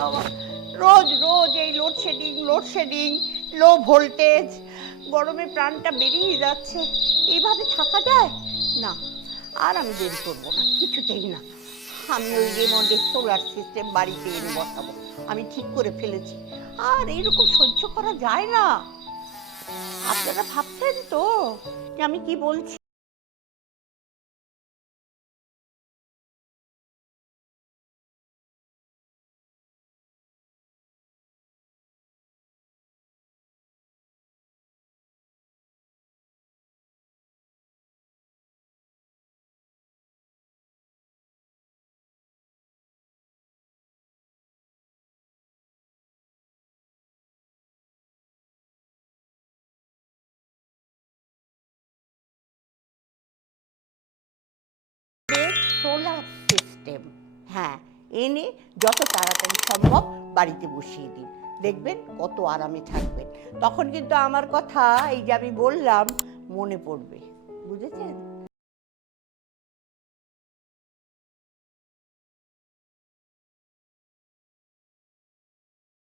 বাবা, রোজ রোজ এই load shedding, low voltage, গরমে প্রাণটা বেরিয়ে যাচ্ছে। এইভাবে থাকা যায় না। আর আমি দেরি করবো না, কিছুতেই না। আমি ওই রেমন্ডের সোলার সিস্টেম বাড়িতে এনে বসাবো, আমি ঠিক করে ফেলেছি। আর এইরকম সহ্য করা যায় না। আপনারা ভাবছেন তো যে আমি কি বলছি? সোলার সিস্টেম, হ্যাঁ, এনে যত তাড়াতাড়ি সম্ভব বাড়িতে বসিয়ে দিন, দেখবেন কত আরামে থাকবেন। তখন কিন্তু আমার কথা এই যে আমি বললাম মনে পড়বে, বুঝেছেন?